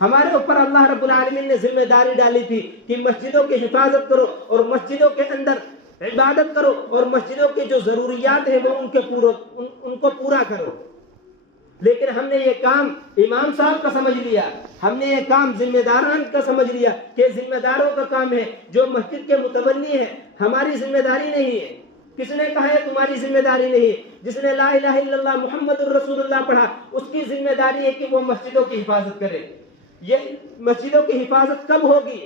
ہمارے اوپر اللہ رب العالمین نے ذمہ داری ڈالی تھی کہ مسجدوں کی حفاظت کرو اور مسجدوں کے اندر عبادت کرو اور مسجدوں کی جو ضروریات ہیں وہ ان کو پورا کرو. لیکن ہم نے یہ کام امام صاحب کا سمجھ لیا, ہم نے یہ کام ذمہ داران کا سمجھ لیا کہ ذمہ داروں کا کام ہے, جو مسجد کے متولی ہے. ہماری ذمہ داری نہیں ہے. کس نے کہا ہے تمہاری ذمہ داری نہیں ہے؟ جس نے لا الہ الا اللہ محمد الرسول اللہ پڑھا اس کی ذمہ داری ہے کہ وہ مسجدوں کی حفاظت کرے. یہ مسجدوں کی حفاظت کب ہوگی؟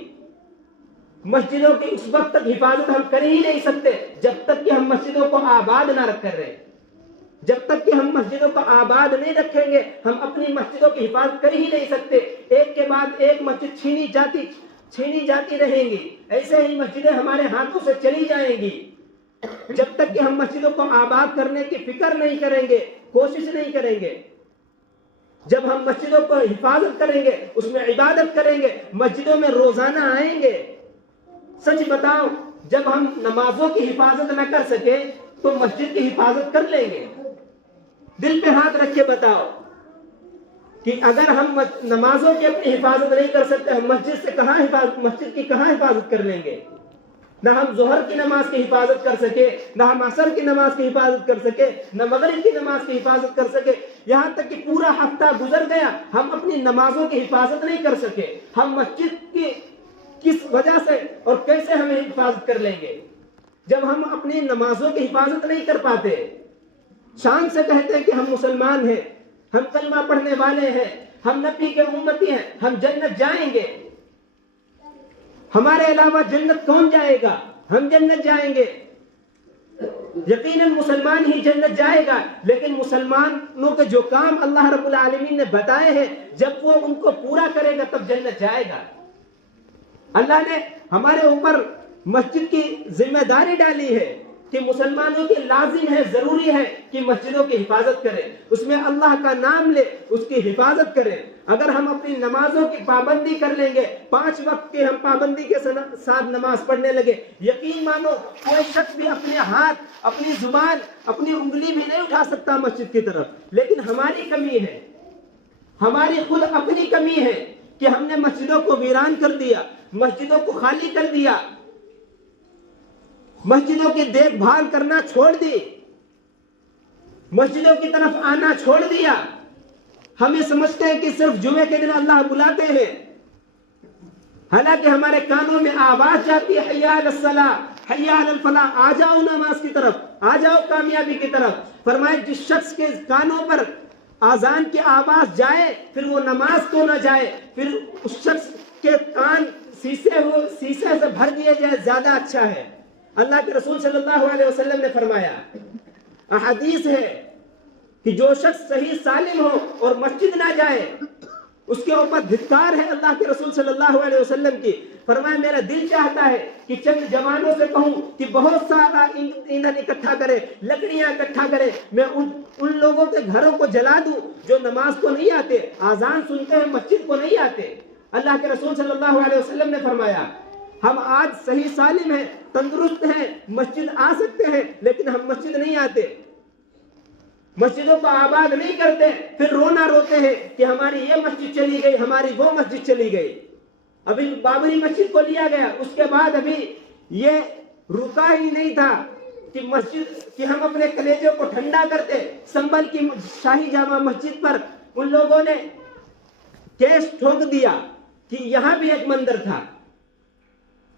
مسجدوں کی اس وقت تک حفاظت ہم کر ہی نہیں سکتے جب تک کہ ہم مسجدوں کو آباد نہ رکھ کر رہے. جب تک کہ ہم مسجدوں کو آباد نہیں رکھیں گے ہم اپنی مسجدوں کی حفاظت کر ہی نہیں سکتے. ایک کے بعد ایک مسجد چھینی جاتی رہیں گی. ایسے ہی مسجدیں ہمارے ہاتھوں سے چلی جائیں گی جب تک کہ ہم مسجدوں کو آباد کرنے کی فکر نہیں کریں گے, کوشش نہیں کریں گے. جب ہم مسجدوں کو حفاظت کریں گے, اس میں عبادت کریں گے, مسجدوں میں روزانہ آئیں گے. سچ بتاؤ, جب ہم نمازوں کی حفاظت نہ کر سکے تو مسجد کی حفاظت کر لیں گے؟ دل پہ ہاتھ رکھ کے بتاؤ کہ اگر ہم نمازوں کی اپنی حفاظت نہیں کر سکتے, ہم مسجد کی کہاں حفاظت کر لیں گے؟ نہ ہم ظہر کی نماز کی حفاظت کر سکے, نہ ہم عصر کی نماز کی حفاظت کر سکے, نہ مغرب کی نماز کی حفاظت کر سکے. یہاں تک کہ پورا ہفتہ گزر گیا ہم اپنی نمازوں کی حفاظت نہیں کر سکے. ہم مسجد کی کس وجہ سے اور کیسے ہمیں حفاظت کر لیں گے جب ہم اپنی نمازوں کی حفاظت نہیں کر پاتے؟ شان سے کہتے ہیں کہ ہم مسلمان ہیں, ہم کلمہ پڑھنے والے ہیں, ہم نبی کے امتی ہیں, ہم جنت جائیں گے. ہمارے علاوہ جنت کون جائے گا؟ ہم جنت جائیں گے. یقیناً مسلمان ہی جنت جائے گا, لیکن مسلمانوں کے جو کام اللہ رب العالمین نے بتائے ہیں جب وہ ان کو پورا کرے گا تب جنت جائے گا. اللہ نے ہمارے اوپر مسجد کی ذمہ داری ڈالی ہے کہ مسلمانوں کی لازم ہے, ضروری ہے کہ مسجدوں کی حفاظت کریں, اس میں اللہ کا نام لے, اس کی حفاظت کریں. اگر ہم اپنی نمازوں کی پابندی کر لیں گے, 5 وقت کی ہم پابندی کے ساتھ نماز پڑھنے لگے, یقین مانو کوئی شخص بھی اپنے ہاتھ, اپنی زبان, اپنی انگلی بھی نہیں اٹھا سکتا مسجد کی طرف. لیکن ہماری کمی ہے, ہماری خود اپنی کمی ہے کہ ہم نے مسجدوں کو ویران کر دیا, مسجدوں کو خالی کر دیا, مسجدوں کی دیکھ بھال کرنا چھوڑ دی, مسجدوں کی طرف آنا چھوڑ دیا. ہمیں سمجھتے ہیں کہ صرف جمعے کے دن اللہ بلاتے ہیں, حالانکہ ہمارے کانوں میں آواز جاتی ہے حی علی الصلاۃ حی علی الفلاح, آ جاؤ نماز کی طرف, آ جاؤ کامیابی کی طرف. فرمائے جس شخص کے کانوں پر آذان کی آواز جائے پھر وہ نماز کو نہ جائے, پھر اس شخص کے کان شیشے سے بھر دیے جائے, زیادہ اچھا ہے. اللہ کے رسول صلی اللہ علیہ وسلم نے فرمایا, احادیث ہے کہ جو شخص صحیح سالم ہو اور مسجد نہ جائے اس کے اوپر دھکار ہے اللہ کے رسول صلی اللہ علیہ وسلم کی. فرمایا میرا دل چاہتا ہے کہ چند جوانوں سے کہوں کہ بہت سارا ایندھن اکٹھا کرے, لکڑیاں اکٹھا کرے, میں ان لوگوں کے گھروں کو جلا دوں جو نماز کو نہیں آتے, آذان سنتے ہیں مسجد کو نہیں آتے. اللہ کے رسول صلی اللہ علیہ وسلم نے فرمایا ہم آج صحیح سالم ہیں, تندرست ہیں, مسجد آ سکتے ہیں, لیکن ہم مسجد نہیں آتے, مسجدوں کو آباد نہیں کرتے, پھر رونا روتے ہیں کہ ہماری یہ مسجد چلی گئی, ہماری وہ مسجد چلی گئی. ابھی بابری مسجد کو لیا گیا, اس کے بعد ابھی یہ رکا ہی نہیں تھا کہ مسجد کہ ہم اپنے کلیجوں کو ٹھنڈا کرتے. سنبل کی شاہی جامع مسجد پر ان لوگوں نے کیس ٹھوک دیا کہ یہاں بھی ایک مندر تھا.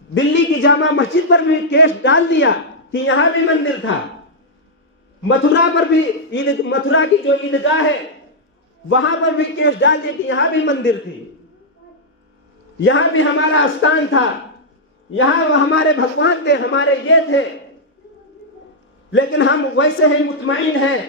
دلی کی جامع مسجد پر بھی کیس ڈال دیا کہ یہاں بھی مندر تھا. متھرا پر بھی, متھرا کی جو عیدگاہ ہے وہاں پر بھی کیس ڈال دیا کہ یہاں بھی مندر تھی, یہاں بھی ہمارا استان تھا, یہاں ہمارے بھگوان تھے, ہمارے یہ تھے. لیکن ہم ویسے ہی مطمئن ہیں,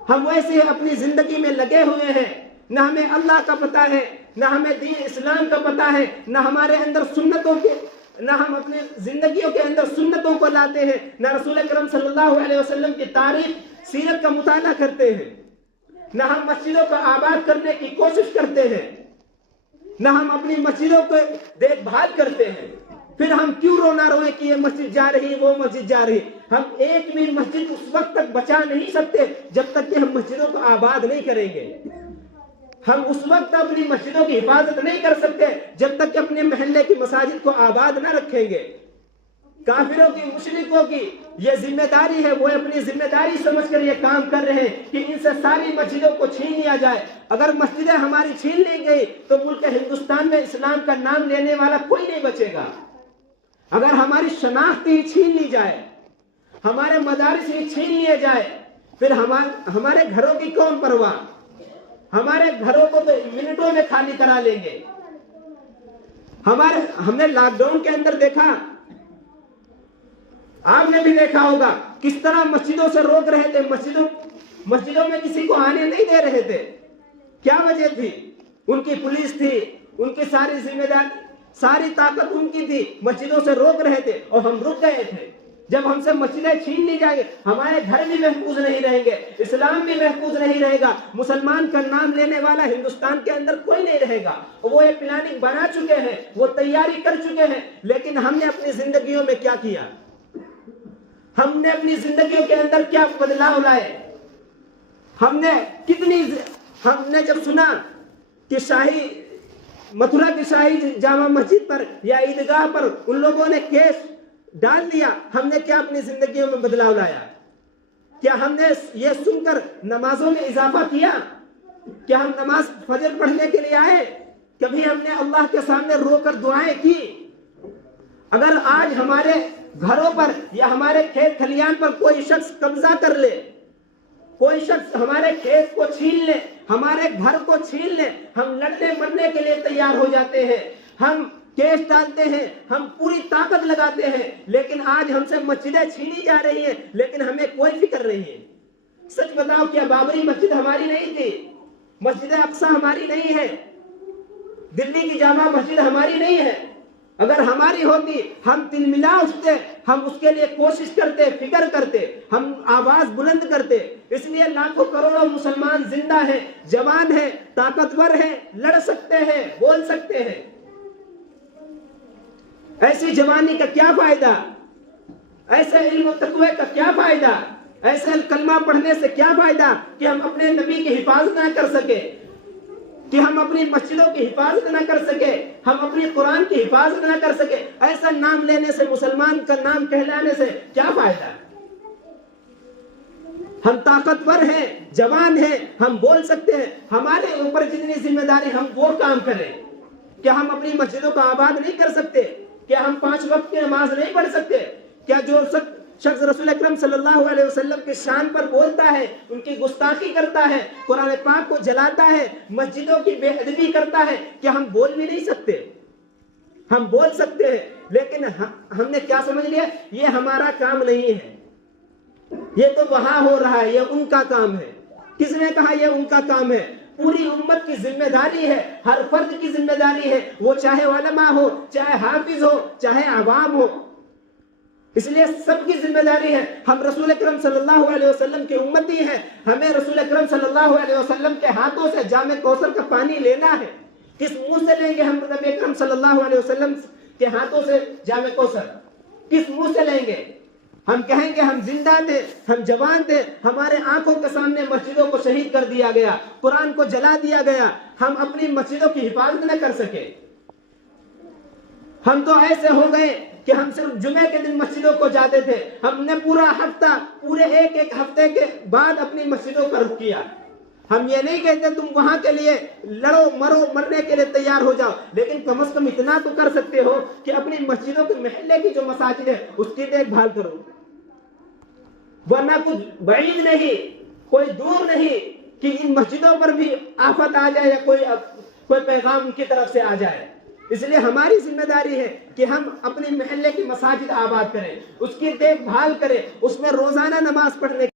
ہم ویسے ہی اپنی زندگی میں لگے ہوئے ہیں. نہ ہمیں اللہ کا پتہ ہے, نہ ہمیں دین اسلام کا پتہ ہے, نہ ہمارے اندر سنتوں کے, نہ ہم اپنے زندگیوں کے اندر سنتوں کو لاتے ہیں, نہ رسول اکرم صلی اللہ علیہ وسلم کی تاریخ, سیرت کا مطالعہ کرتے ہیں, نہ ہم مسجدوں کو آباد کرنے کی کوشش کرتے ہیں, نہ ہم اپنی مسجدوں کو دیکھ بھال کرتے ہیں. پھر ہم کیوں رونا روئیں کہ یہ مسجد جا رہی, وہ مسجد جا رہی. ہم ایک بھی مسجد اس وقت تک بچا نہیں سکتے جب تک کہ ہم مسجدوں کو آباد نہیں کریں گے. ہم اس وقت اپنی مسجدوں کی حفاظت نہیں کر سکتے جب تک کہ اپنے محلے کی مساجد کو آباد نہ رکھیں گے۔ کافروں کی، مشرکوں کی یہ ذمہ داری ہے، وہ اپنی ذمہ داری سمجھ کر یہ کام کر رہے ہیں کہ ان سے ساری مسجدوں کو چھین لیا جائے۔ اگر مسجدیں ہماری چھین لی گئی تو ملک ہندوستان میں اسلام کا نام لینے والا کوئی نہیں بچے گا۔ اگر ہماری شناخت ہی چھین لی جائے، ہمارے مدارس ہی چھین لیے جائے، پھر ہمارے گھروں کی کون پرواہ؟ ہمارے گھروں کو تو منٹوں میں خالی کرا لیں گے۔ ہم نے لاک ڈاؤن کے اندر دیکھا، آپ نے بھی دیکھا ہوگا کس طرح مسجدوں سے روک رہے تھے، مسجدوں میں کسی کو آنے نہیں دے رہے تھے۔ کیا وجہ تھی؟ ان کی پولیس تھی، ان کی ساری ذمہ داری، ساری طاقت ان کی تھی، مسجدوں سے روک رہے تھے اور ہم رک گئے تھے۔ جب ہم سے مسجدیں چھین لی جائیں گے، ہمارے گھر بھی محفوظ نہیں رہیں گے، اسلام بھی محفوظ نہیں رہے گا، مسلمان کا نام لینے والا ہندوستان کے اندر کوئی نہیں رہے گا۔ وہ یہ پلاننگ بنا چکے ہیں، وہ تیاری کر چکے ہیں، لیکن ہم نے اپنی زندگیوں میں کیا کیا؟ ہم نے اپنی زندگیوں کے اندر کیا بدلاؤ لائے؟ ہم نے جب سنا کہ متھرا کی شاہی جامع مسجد پر یا عیدگاہ پر ان لوگوں نے کیس ڈال دیا، ہم نے کیا اپنی زندگیوں میں بدلاؤ لایا؟ کیا ہم نے یہ سن کر نمازوں میں اضافہ کیا؟ کیا ہم نماز فجر پڑھنے کے لیے آئے؟ کبھی ہم نے اللہ کے سامنے رو کر دعائیں کی؟ اگر آج ہمارے گھروں پر یا ہمارے کھیت کھلیان پر کوئی شخص قبضہ کر لے، کوئی شخص ہمارے کھیت کو چھین لے، ہمارے گھر کو چھین لے، ہم لڑنے مرنے کے لیے تیار ہو جاتے ہیں، ہم کیس ڈالتے ہیں، ہم پوری طاقت لگاتے ہیں، لیکن آج ہم سے مسجدیں چھینی جا رہی ہیں لیکن ہمیں کوئی فکر نہیں ہے۔ سچ بتاؤ، کیا بابری مسجد ہماری نہیں تھی؟ مسجد اقصی ہماری نہیں ہے؟ دلی کی جامع مسجد ہماری نہیں ہے؟ اگر ہماری ہوتی ہم تل ملا اٹھتے، ہم اس کے لیے کوشش کرتے، فکر کرتے، ہم آواز بلند کرتے۔ اس لیے لاکھوں کروڑوں مسلمان زندہ ہیں، جوان ہیں، طاقتور ہیں، لڑ سکتے ہیں، بول سکتے ہیں۔ ایسی جوانی کا کیا فائدہ؟ ایسے علم و تقوی کا کیا فائدہ؟ ایسے کلمہ پڑھنے سے کیا فائدہ کہ ہم اپنے نبی کی حفاظت نہ کر سکے، کہ ہم اپنی مسجدوں کی حفاظت نہ کر سکے، ہم اپنی قرآن کی حفاظت نہ کر سکے؟ ایسا نام لینے سے، مسلمان کا نام کہلانے سے کیا فائدہ؟ ہم طاقتور ہیں، جوان ہیں، ہم بول سکتے ہیں، ہمارے اوپر جتنی ذمہ داری ہم وہ کام کریں۔ کیا ہم اپنی مسجدوں کو آباد نہیں کر سکتے؟ کیا ہم 5 وقت کی نماز نہیں پڑھ سکتے؟ کیا جو شخص رسول اکرم صلی اللہ علیہ وسلم کی شان پر بولتا ہے، ان کی گستاخی کرتا ہے، قرآن پاک کو جلاتا ہے، مسجدوں کی بے ادبی کرتا ہے، کیا ہم بول بھی نہیں سکتے؟ ہم بول سکتے ہیں، لیکن ہم نے کیا سمجھ لیا؟ یہ ہمارا کام نہیں ہے، یہ تو وہاں ہو رہا ہے، یہ ان کا کام ہے۔ کس نے کہا یہ ان کا کام ہے؟ پوری امت کی ذمہ داری ہے، ہر فرد کی ذمہ داری ہے، وہ چاہے علماء ہو، چاہے حافظ ہو، چاہے عوام ہو۔ اس لیے سب کی ذمہ داری ہے۔ ہم رسول اکرم صلی اللہ علیہ وسلم کی امتی ہیں، ہمیں رسول اکرم صلی اللہ علیہ وسلم کے ہاتھوں سے جام کوثر کا پانی لینا ہے۔ کس منہ سے لیں گے ہم نبی اکرم صلی اللہ علیہ وسلم کے ہاتھوں سے جام کوثر؟ کس منہ سے لیں گے؟ ہم کہیں گے ہم زندہ تھے، ہم جوان تھے، ہمارے آنکھوں کے سامنے مسجدوں کو شہید کر دیا گیا، قرآن کو جلا دیا گیا، ہم اپنی مسجدوں کی حفاظت نہ کر سکے۔ ہم تو ایسے ہو گئے کہ ہم صرف جمعے کے دن مسجدوں کو جاتے تھے، ہم نے پورا ہفتہ، پورے ایک ہفتے کے بعد اپنی مسجدوں کا رخ کیا۔ ہم یہ نہیں کہتے تم وہاں کے لیے لڑو مرو، مرنے کے لیے تیار ہو جاؤ، لیکن کم از کم اتنا تو کر سکتے ہو کہ اپنی مسجدوں کے محلے کی جو مساجد ہے اس کی دیکھ بھال کرو، ورنہ کچھ بعید نہیں، کوئی دور نہیں کہ ان مسجدوں پر بھی آفت آ جائے یا کوئی پیغام ان کی طرف سے آ جائے۔ اس لیے ہماری ذمہ داری ہے کہ ہم اپنے محلے کی مساجد آباد کریں، اس کی دیکھ بھال کریں، اس میں روزانہ نماز پڑھنے